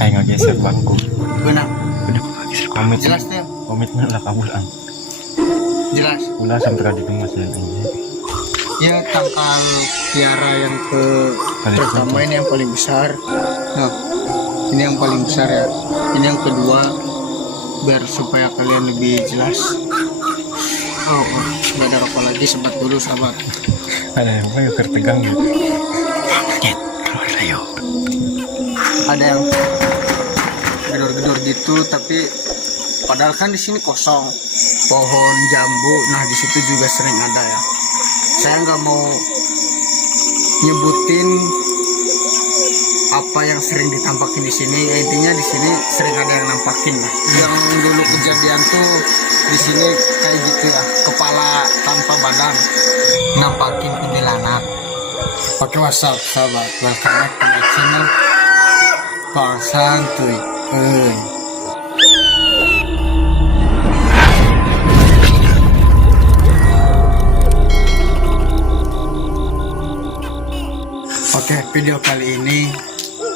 Kayak ngegeser bangku. Benar. Udah geser pamit. Jelas deh. Pamitnya lah kabulan. Jelas. Ulah sampai di rumah saya ini. Ya tangkal piara yang pertama ini yang paling besar. Nah, ini yang paling besar ya. Ini yang kedua, biar supaya kalian lebih jelas. Oh, nggak ada rokok lagi, sebat dulu sahabat. Ada yang paling tertegang ya. Keluar ayo. Ada yang gedor-gedor gitu, tapi padahal kan di sini kosong, pohon jambu. Nah di situ juga sering ada ya. Saya nggak mau nyebutin apa yang sering ditampakin di sini. Intinya di sini sering ada yang nampakin. Yang dulu kejadian tuh di sini kayak gitu ya, kepala tanpa badan nampakin kuntilanak. Pakai WhatsApp sahabat, welcome back to my channel Pak Santuy. Oke, video kali ini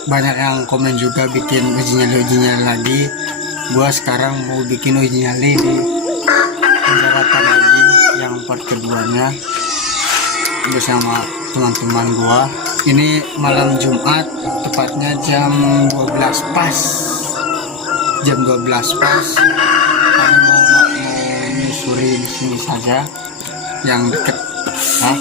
banyak yang komen juga bikin uji nyali lagi. Gua sekarang mau bikin uji nyali di penjaratan lagi yang part keduanya bersama teman-teman gua. Ini malam Jumat, tepatnya jam 12 pas. Jam 12 pas. Kami mau menyusuri di sini saja yang deket. Nah,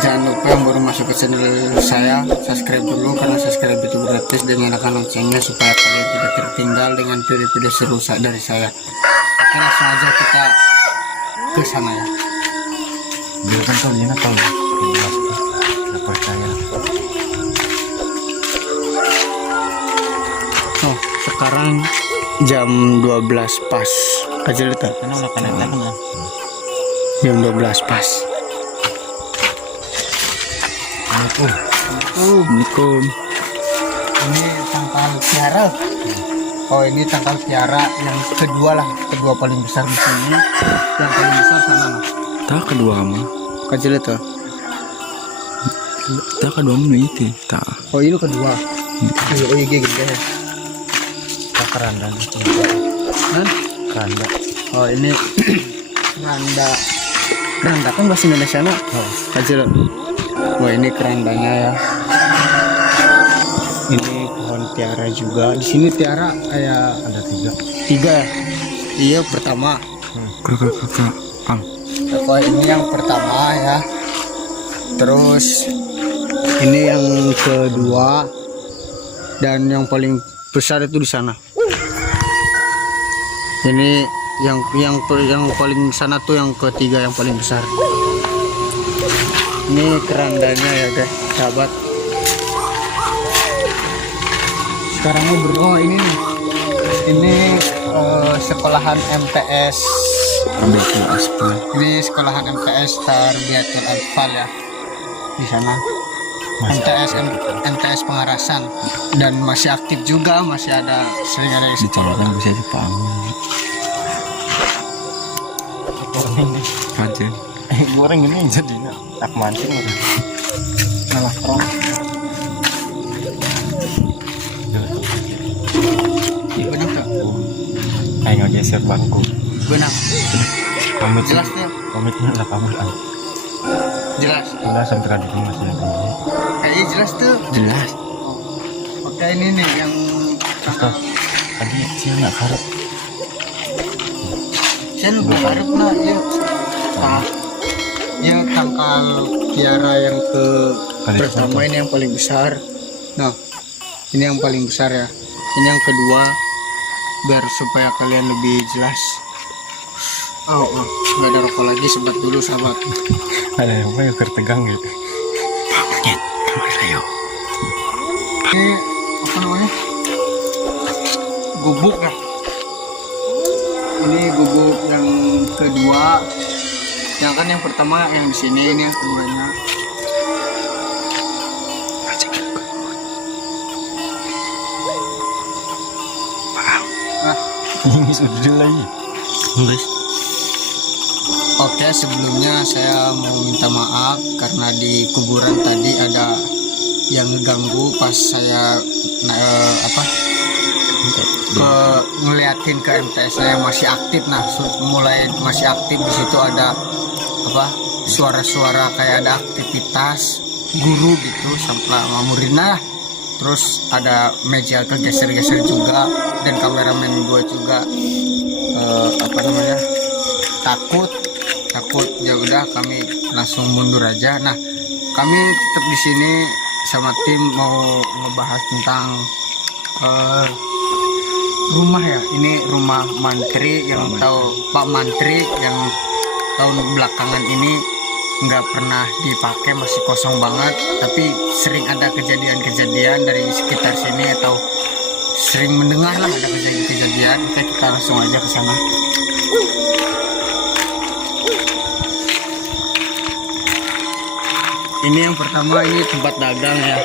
jangan lupa yang baru masuk ke channel saya, subscribe dulu karena subscribe itu gratis, dan nyalakan loncengnya supaya kalian tidak tertinggal dengan video-video seru dari saya. Oke, langsung aja kita ke sana ya. Dia kan kau ini tahu. Tidak percaya. Oh, sekarang jam 12 pas. Aja letak. Karena udah kan ya. Jam 12 pas. Assalamualaikum. Ini tangkal piara. Oh, ini tangkal piara yang kedua lah, kedua paling besar di sini. Yang paling besar sana lah. Tak kedua kamu. Kecil itu. Tak kedua mana itu? Tak. Oh, ini kedua. Oh, iya gede ya. Tak keranda. Hah? Keranda. Oh, ini keranda. Keranda kan bahasa Indonesia nak. Oh. Kecil. Wah, ini kerandanya ya. Ini pohon tiara juga. Di sini tiara kayak Ada tiga. Iya, pertama. Kakak. Oh, ini yang pertama ya. Terus ini yang kedua, dan yang paling besar itu di sana. Ini yang paling sana tuh yang ketiga, yang paling besar. Ini kerandanya ya guys, sahabat. Sekarang mau beruang ini nih. Ini sekolahan MTS. Ini sekolahan MTS Tarbiyatul Atfal ya. Di sana. MTS Pengarasan, dan masih aktif juga, masih ada, sering ada di sekolah. Dicolokkan bisa Jepang. Aja. goreng ini jadinya tak mancing udah. Malah perang. Iya benar kak. Kayak ngegeser bangku. Benar. Pamit. Jelas deh. Pamitnya lah kabulan. Jelas. Ulah sampai di rumah saya ini. Kayaknya jelas tuh. Jelas. Oke, ini nih yang Stop. Tadi sih nggak harap. saya nggak harap nah ya. Nah, ya tangkal piara yang pertama ini yang paling besar. Nah, ini yang paling besar ya. Ini yang kedua, biar supaya kalian lebih jelas. Oh, nggak ada rokok lagi, sebat dulu sahabat. Ada yang paling tertegang gitu. Keluar ayo. Ini apa namanya? Gubuk ya. Ini gubuk yang kedua. Yang kan yang pertama yang di sini, ini yang keduanya. Nah, Ini sudah lagi. Guys. oke, sebelumnya saya mau minta maaf karena di kuburan tadi ada yang ngeganggu pas saya ngeliatin ke MTS-nya yang masih aktif. Nah, mulai masih aktif di situ ada apa suara-suara kayak ada aktivitas guru gitu sama muridnya. Terus ada meja kegeser-geser juga, dan kameramen gue juga takut. Ya udah, kami langsung mundur aja. Nah, kami tetap di sini sama tim mau ngebahas tentang rumah ya. Ini rumah mantri yang tahu Pak Mantri yang tahun belakangan ini nggak pernah dipakai, masih kosong banget. Tapi sering ada kejadian-kejadian dari sekitar sini, atau sering mendengar lah ada kejadian-kejadian. Oke, kita langsung aja ke sana. Ini yang pertama, ini tempat dagang ya.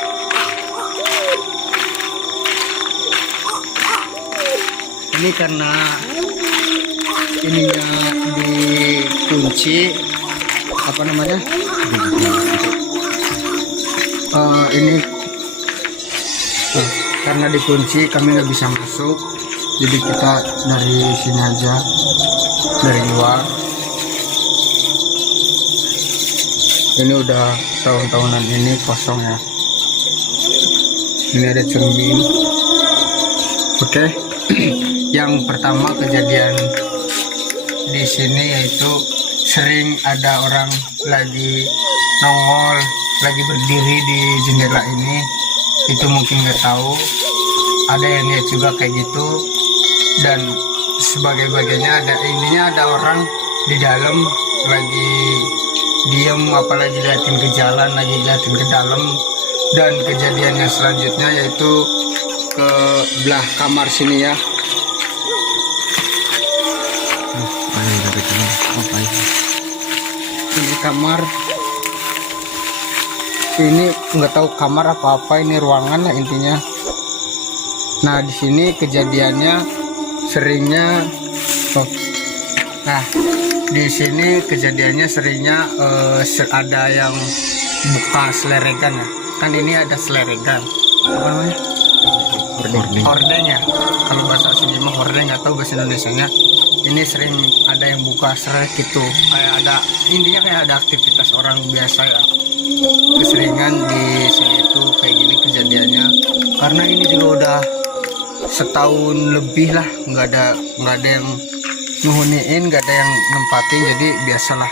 Ini karena ininya dikunci, apa namanya? Ini karena dikunci kami nggak bisa masuk, jadi kita dari sini aja, dari luar. Ini udah tahun-tahunan ini kosong ya. Ini ada cermin. Oke. Yang pertama kejadian di sini yaitu sering ada orang lagi nongol, lagi berdiri di jendela ini. Itu mungkin nggak tahu. Ada yang lihat juga kayak gitu, dan sebagai-bagainya ada orang di dalam lagi diem, apalagi liatin ke jalan, lagi liatin ke dalam. Dan kejadian yang selanjutnya yaitu ke belah kamar sini ya. Ini kamar, ini nggak tahu kamar apa ini ruangan lah intinya. Nah, di sini kejadiannya seringnya di sini kejadiannya seringnya ada yang buka seleregan ya. Kan ini ada seleregan, apa namanya? Hordeng ya. Kalau bahasa sini mah hordeng, nggak tahu bahasa Indonesianya. Ini sering ada yang buka serek gitu, kayak ada intinya kayak ada aktivitas orang biasa ya. Keseringan di sini itu kayak gini kejadiannya, karena ini juga udah setahun lebih lah nggak ada yang nuhuniin, nggak ada yang nempatin. Jadi biasalah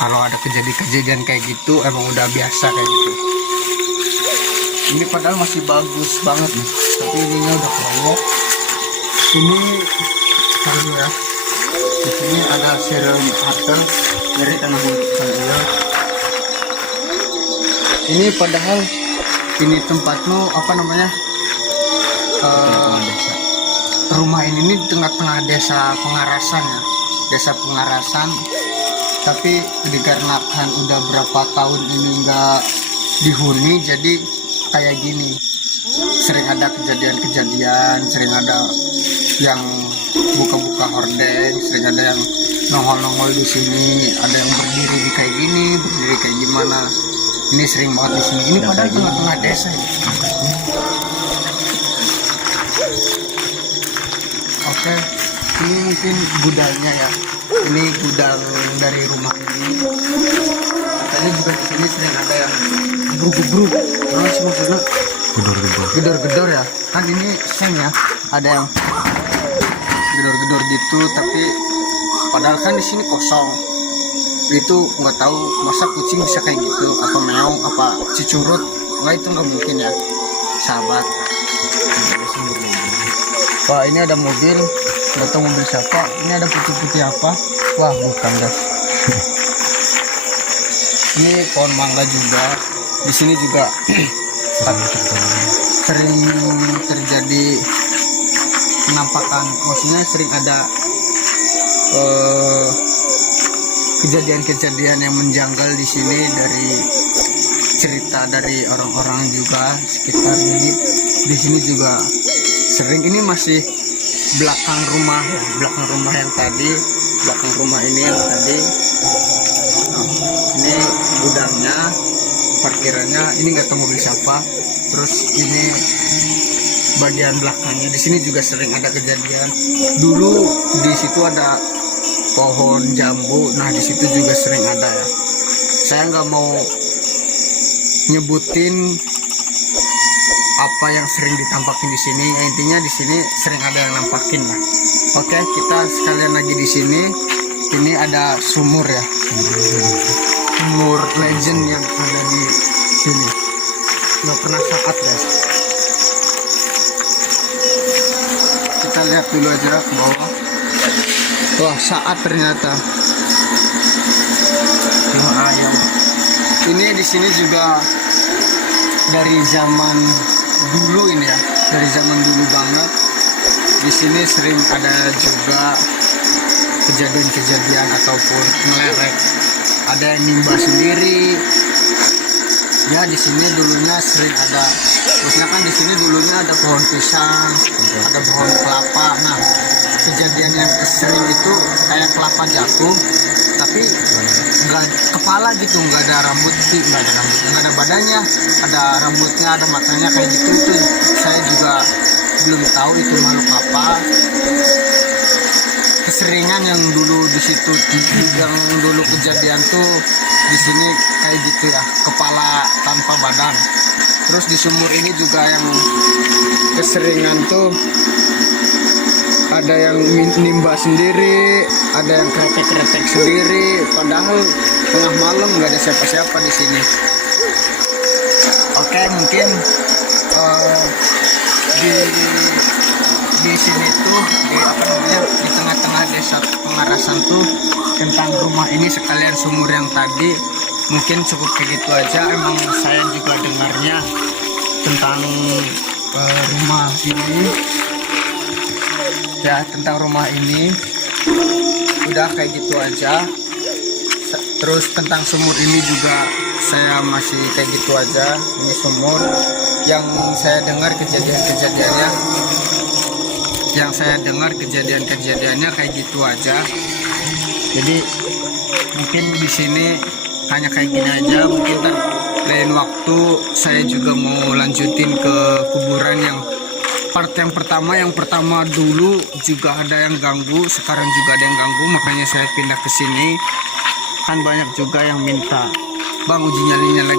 kalau ada kejadian kayak gitu, emang udah biasa kayak gitu. Ini padahal masih bagus banget nih, tapi ininya udah keroyok. Ini dulu ya, di sini ada serum atel dari tanah Hulu. Ini padahal ini tempatmu apa namanya, rumah ini di tengah-tengah desa Pengarasan ya, desa Pengarasan. Tapi dikarenakan udah berapa tahun ini nggak dihuni, jadi kayak gini. Sering ada kejadian-kejadian, sering ada yang buka-buka hordeng, sering ada yang nongol-nongol di sini, ada yang berdiri di kayak gini, berdiri kayak gimana. Ini sering banget di sini. Ini padahal tengah-tengah desa ya. Oke, ini mungkin gudangnya ya. Ini gudang dari rumah ini. Katanya juga di sini sering ada yang gebruk-gebruk. Terus maksudnya gedor-gedor ya. Kan ini seng ya. Ada yang gedor-gedor gitu, tapi padahal kan di sini kosong. Itu nggak tahu masa kucing bisa kayak gitu, apa meong, apa cicurut. Nggak, itu nggak mungkin ya, sahabat. Wah, ini ada mobil, nggak tahu mobil siapa. Ini ada putih-putih apa? Wah, bukan guys. Ini pohon mangga juga. Di sini juga sering terjadi penampakan, maksudnya sering ada kejadian-kejadian yang menjanggal di sini dari cerita dari orang-orang juga sekitar. Jadi di sini juga sering. Ini masih belakang rumah yang tadi, belakang rumah ini yang tadi. Nah, ini gudangnya, parkirannya. Ini nggak tahu mobil siapa. Terus ini bagian belakangnya. Di sini juga sering ada kejadian. Dulu di situ ada pohon jambu. Nah, di situ juga sering ada ya. Saya nggak mau nyebutin apa yang sering ditampakin di sini. Intinya di sini sering ada yang nampakin lah. Oke, kita sekalian lagi di sini. Ini ada sumur ya. Sumur legend yang ada di sini. Nggak pernah saat guys. Kita lihat dulu aja ke bawah. Wah, saat ternyata. Ayam. Ini di sini juga dari zaman dulu ini ya, dari zaman dulu banget. Di sini sering ada juga kejadian-kejadian ataupun ngelerek. Ada yang nimba sendiri. Ya di sini dulunya sering ada. Terusnya kan di sini dulunya ada pohon pisang, ada pohon kelapa. Nah, kejadian yang sering itu kayak kelapa jatuh, tapi nggak kepala gitu, nggak ada rambut, nggak ada badannya, ada rambutnya, ada matanya kayak gitu. Itu saya juga belum tahu itu makhluk apa. Keseringan yang dulu di situ, yang dulu kejadian tuh di sini kayak gitu ya, kepala tanpa badan. Terus di sumur ini juga yang keseringan tuh ada yang nimba sendiri, ada yang kretek-kretek sendiri, padahal tengah malam nggak ada siapa-siapa di sini. Oke, mungkin di sini tuh di tengah-tengah desa Pengarasan tuh tentang rumah ini sekalian sumur yang tadi mungkin cukup kayak gitu aja. Emang saya juga dengarnya tentang rumah ini ya, tentang rumah ini udah kayak gitu aja. Terus tentang sumur ini juga saya masih kayak gitu aja. Ini sumur yang saya dengar kejadiannya kayak gitu aja. Jadi mungkin di sini hanya kayak gini aja. Mungkin lain waktu saya juga mau lanjutin ke kuburan yang part yang pertama dulu juga ada yang ganggu, sekarang juga ada yang ganggu, makanya saya pindah ke sini. Kan banyak juga yang minta, "Bang, uji nyalinya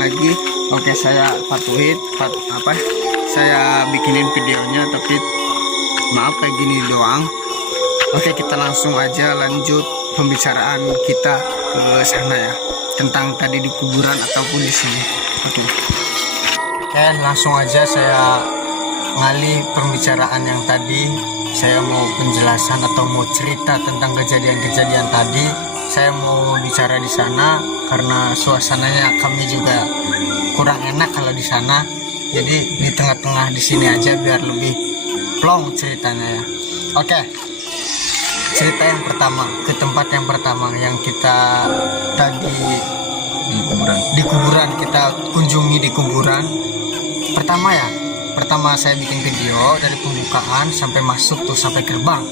lagi." Oke, saya patuhin, saya bikinin videonya, tapi maaf kayak gini doang. Oke, kita langsung aja lanjut pembicaraan kita ke sana ya, tentang tadi di kuburan ataupun di sini. Oke, langsung aja saya ngalih pembicaraan yang tadi. Saya mau penjelasan atau mau cerita tentang kejadian-kejadian tadi. Saya mau bicara di sana karena suasananya kami juga kurang enak kalau di sana. Jadi di tengah-tengah di sini aja biar lebih plong ceritanya ya. Oke. Cerita yang pertama, ke tempat yang pertama yang kita tadi di kuburan kita kunjungi di kuburan. Pertama saya bikin video dari pembukaan sampai masuk tuh sampai gerbang.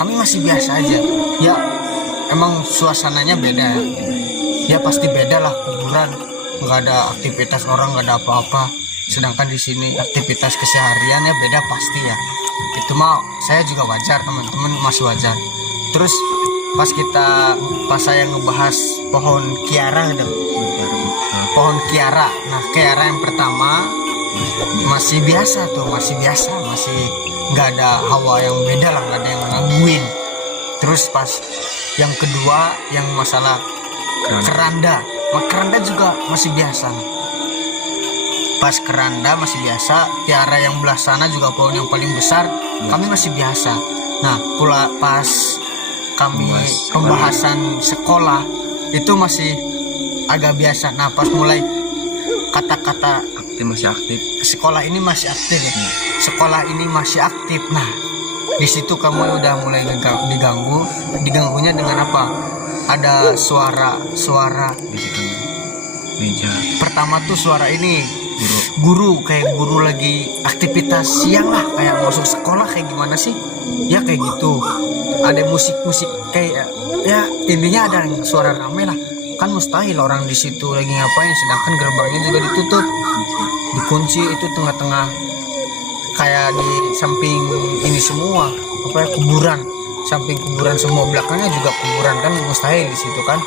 Kami masih biasa aja. Ya emang suasananya beda ya. Ya pasti beda lah, kuburan nggak ada aktivitas orang, nggak ada apa-apa. Sedangkan di sini aktivitas kesehariannya beda pasti ya. Itu mah saya juga wajar, teman-teman masih wajar. Terus pas saya ngebahas pohon kiara gitu. Pohon kiara. Nah, kiara yang pertama masih biasa, masih nggak ada hawa yang beda lah, nggak ada yang ngangguin. Terus pas yang kedua yang masalah keranda juga masih biasa. Pas keranda masih biasa, tiara yang belah sana juga pohon yang paling besar kami masih biasa. Nah, pula pas kami pembahasan sekolah itu masih agak biasa. Nah, pas mulai kata-kata masih aktif, sekolah ini masih aktif ya. Sekolah ini masih aktif. Nah, di situ kamu udah mulai diganggu. Diganggunya dengan apa? Ada suara meja. Pertama tuh suara ini guru kayak guru lagi aktivitas siang lah, kayak masuk sekolah kayak gimana sih? Ya kayak gitu. Ada musik kayak ya intinya ada suara rame lah. Kan mustahil orang di situ lagi ngapain, sedangkan gerbangnya juga ditutup, dikunci. Itu tengah-tengah kayak di samping ini semua apa ya, kuburan, samping kuburan semua, belakangnya juga kuburan kan, mustahil di situ kan.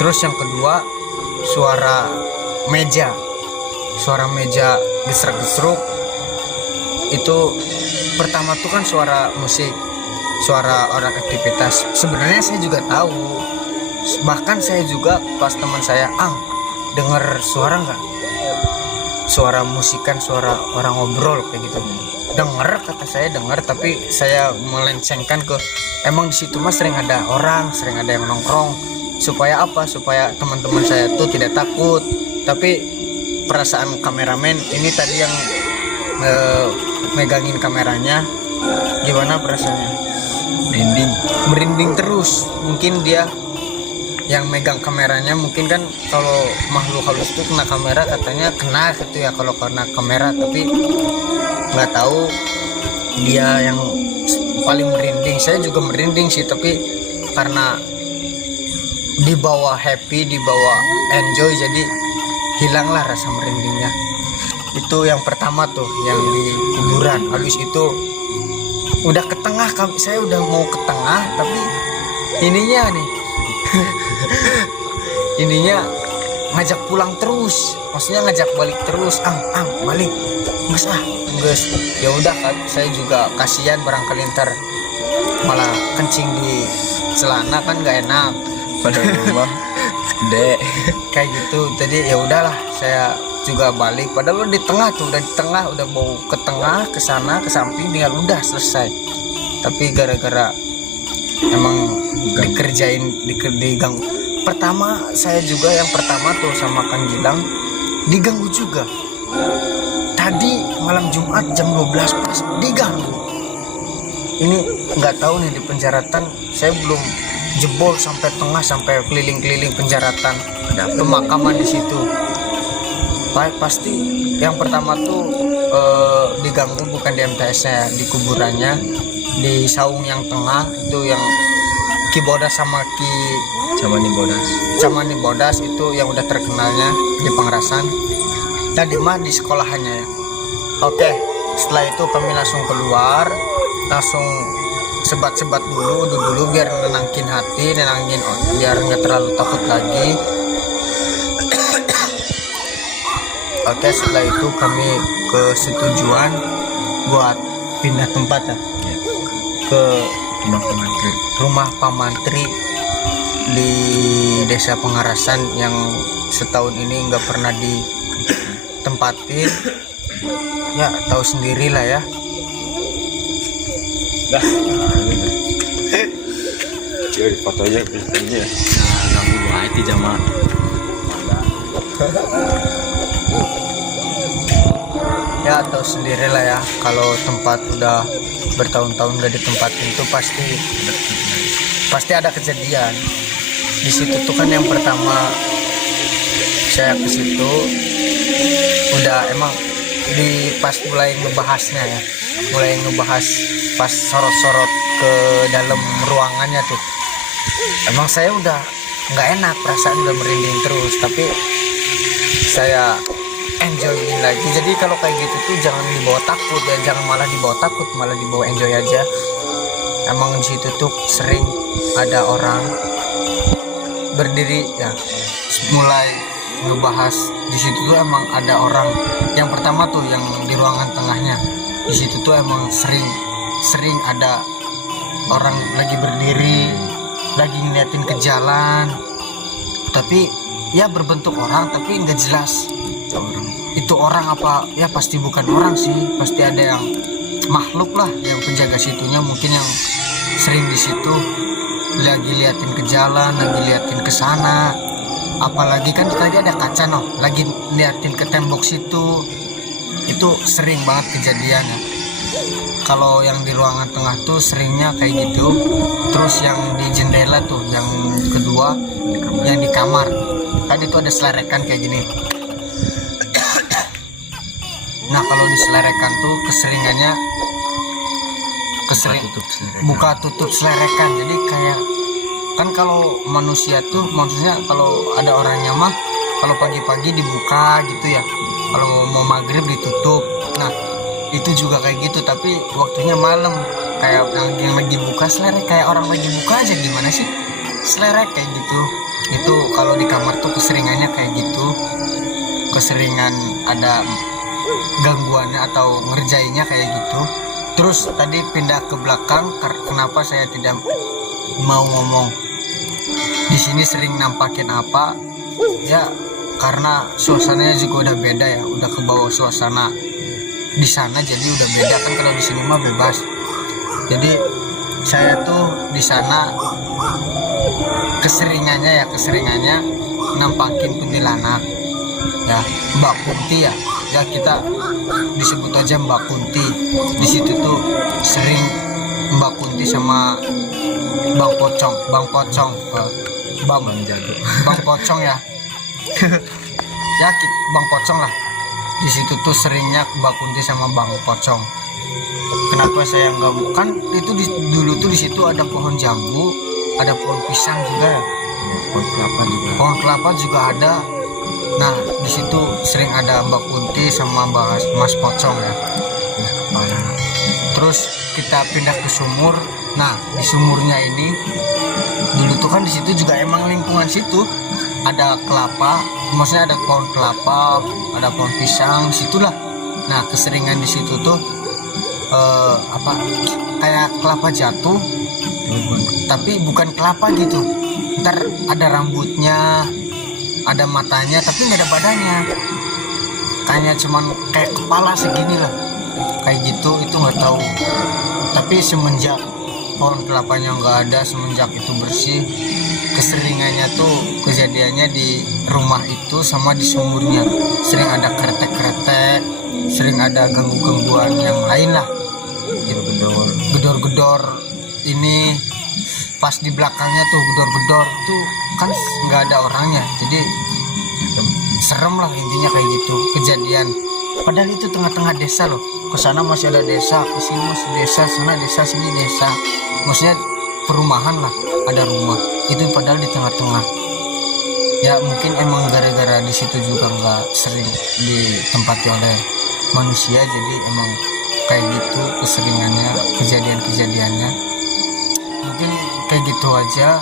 Terus yang kedua suara meja gesrek-gesruk itu. Pertama tuh kan suara musik, suara orang aktivitas. Sebenarnya saya juga tahu, bahkan saya juga pas teman saya dengar suara nggak, suara musikan, suara orang ngobrol kayak gitu. Dengar, kata saya dengar, tapi saya melencengkan ke emang di situ mas sering ada orang, sering ada yang nongkrong. Supaya apa? Supaya teman-teman saya tuh tidak takut. Tapi perasaan kameramen ini tadi yang megangin kameranya, gimana perasaannya? Merinding terus. Mungkin dia yang megang kameranya, mungkin kan kalau makhluk halus itu kena kamera katanya kena gitu ya kalau kena kamera, tapi nggak tahu dia yang paling merinding. Saya juga merinding sih, tapi karena dibawa happy, dibawa enjoy, jadi hilanglah rasa merindingnya. Itu yang pertama tuh, yang di kuburan. Habis itu udah ke tengah, saya udah mau ke tengah, tapi ininya nih ininya ngajak pulang terus, maksudnya ngajak balik terus. Balik enggak, ya udah kan, saya juga kasihan, barangkali ntar malah kencing di celana kan nggak enak pada rumah gede kayak gitu. Jadi ya udahlah, saya juga balik, padahal di tengah tuh, udah mau ke tengah, ke sana, ke samping, tinggal udah selesai. Tapi gara-gara emang dikerjain, diganggu. Pertama saya juga yang pertama tuh sama Kang Gilang diganggu juga. Tadi malam Jumat jam 12 pas diganggu. Ini nggak tahu nih, di penjaratan saya belum jebol sampai tengah, sampai keliling-keliling penjaratan, ada pemakaman di situ. Pasti yang pertama tuh diganggu bukan di MTS-nya, di kuburannya, di saung yang tengah itu, yang Ki Bodas sama Ki Camani Bodas itu yang udah terkenalnya di Pangerasan. Tadi mah di sekolahannya ya. Oke, setelah itu kami langsung keluar, langsung sebat-sebat dulu biar nenangin hati, biar nggak terlalu takut lagi. Oke, setelah itu kami ke setujuan buat pindah tempat ya, ke rumah Pamantri di Desa Pangerasan yang setahun ini nggak pernah ditempatin. Ya tahu sendiri lah ya. Jadi foto aja ya. Ganggu banget di jamaah. Ya tahu sendiri lah ya, kalau tempat udah bertahun-tahun gak ditempatin itu pasti ada kejadian. Di situ tuh kan yang pertama saya ke situ udah emang pas mulai ngebahasnya ya, mulai ngebahas pas sorot-sorot ke dalam ruangannya tuh, emang saya udah nggak enak, perasaan udah merinding terus, tapi saya enjoyin lagi. Jadi kalau kayak gitu tuh jangan dibawa takut ya, jangan malah dibawa takut, malah dibawa enjoy aja. Emang di situ tuh sering ada orang berdiri ya, mulai ngebahas di situ tuh emang ada orang. Yang pertama tuh yang di ruangan tengahnya, di situ tuh emang sering ada orang lagi berdiri, lagi ngeliatin ke jalan, tapi ya berbentuk orang, tapi nggak jelas itu orang apa ya, pasti bukan orang sih, pasti ada yang makhluk lah yang penjaga situnya, mungkin yang sering di situ lagi liatin ke jalan, lagi liatin ke sana. Apalagi kan tadi ada kaca lagi liatin ke tembok situ. Itu sering banget kejadiannya. Kalau yang di ruangan tengah tuh seringnya kayak gitu. Terus yang di jendela tuh, yang kedua, yang di kamar kan itu ada selerekan kayak gini. Nah kalau di selerekan tuh keseringannya buka tutup selerekan. Jadi kayak kan kalau manusia tuh, maksudnya kalau ada orangnya mah kalau pagi-pagi dibuka gitu ya, kalau mau maghrib ditutup. Nah itu juga kayak gitu, tapi waktunya malam, kayak yang lagi buka selerek, kayak orang lagi buka aja, gimana sih selerek kayak gitu. Itu kalau di kamar tuh keseringannya kayak gitu, keseringan ada gangguannya atau ngerjainnya kayak gitu. Terus tadi pindah ke belakang, kenapa saya tidak mau ngomong di sini sering nampakin apa ya, karena suasananya juga udah beda ya, udah ke bawah suasana di sana, jadi udah beda kan. Kalau di sini mah bebas. Jadi saya tuh di sana keseringannya nampakin kuntilanak ya, Mbak Kunti ya kita disebut aja Mbak Kunti. Di situ tuh sering Mbak Kunti sama Bang Pocong ya ya Bang Pocong lah. Di situ tuh seringnya Mbak Kunti sama Bang Pocong. Kenapa saya nggak, kan itu dulu tuh di situ ada pohon jambu, ada pohon pisang juga ya, pohon kelapa juga ada. Nah di situ sering ada Mbak Kunti sama Mas Pocong ya. Terus kita pindah ke sumur. Nah di sumurnya ini dulu tuh kan di situ juga emang lingkungan situ ada kelapa, maksudnya ada pohon kelapa, ada pohon pisang situlah. Nah keseringan di situ tuh kayak kelapa jatuh, tapi bukan kelapa gitu, ntar ada rambutnya, ada matanya, tapi nggak ada badannya, kayaknya cuman kayak kepala segini lah, kayak gitu. Itu nggak tahu. Tapi semenjak pohon kelapanya nggak ada, semenjak itu bersih, keseringannya tuh kejadiannya di rumah itu sama di sumurnya. Sering ada kretek-kretek, sering ada gangguan yang lain lah, gedor-gedor. Ini pas di belakangnya tuh gedor-gedor tuh kan nggak ada orangnya, jadi serem lah intinya kayak gitu kejadian. Padahal itu tengah-tengah desa loh, kesana masih ada desa, kesini masih desa, sana desa, sini desa, maksudnya perumahan lah, ada rumah itu padahal di tengah-tengah. Ya mungkin emang gara-gara di situ juga nggak sering ditempati oleh manusia, jadi emang kayak gitu keseringannya, kejadiannya. Mungkin kayak gitu aja.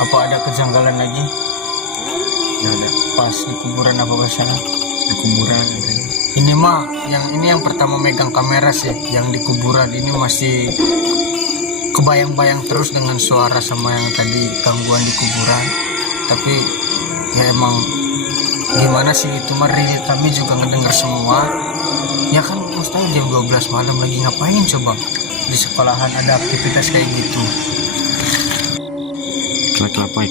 Apa ada kejanggalan lagi? Nggak ada. Pas di kuburan apa sana? Di kuburan ada. Ini mah yang pertama megang kamera sih, yang di kuburan ini masih kebayang-bayang terus dengan suara sama yang tadi gangguan di kuburan. Tapi ya emang gimana sih, itu mah real, kami juga ngedenger semua ya kan. Mustahil jam 12 malam lagi ngapain coba di sekolahan ada aktivitas kayak gitu. Kelapa.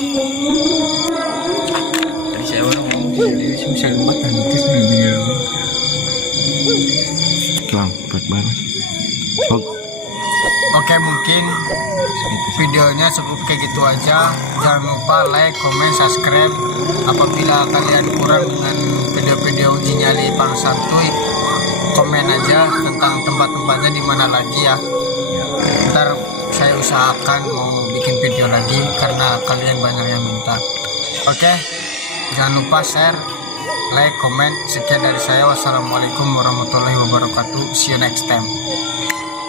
Tadi saya orang ngomong sendiri sih bisa lembat nanti dia. Kelang, baik banget. Oke, mungkin videonya cukup kayak gitu aja. Jangan lupa like, comment, subscribe. Apabila kalian kurang dengan video-video uji nyali Pang Santuy, komen aja tentang tempat-tempatnya di mana lagi ya. Ntar saya usahakan mau bikin video lagi karena kalian banyak yang minta. Oke, jangan lupa share, like, comment. Sekian dari saya. Wassalamualaikum warahmatullahi wabarakatuh. See you next time.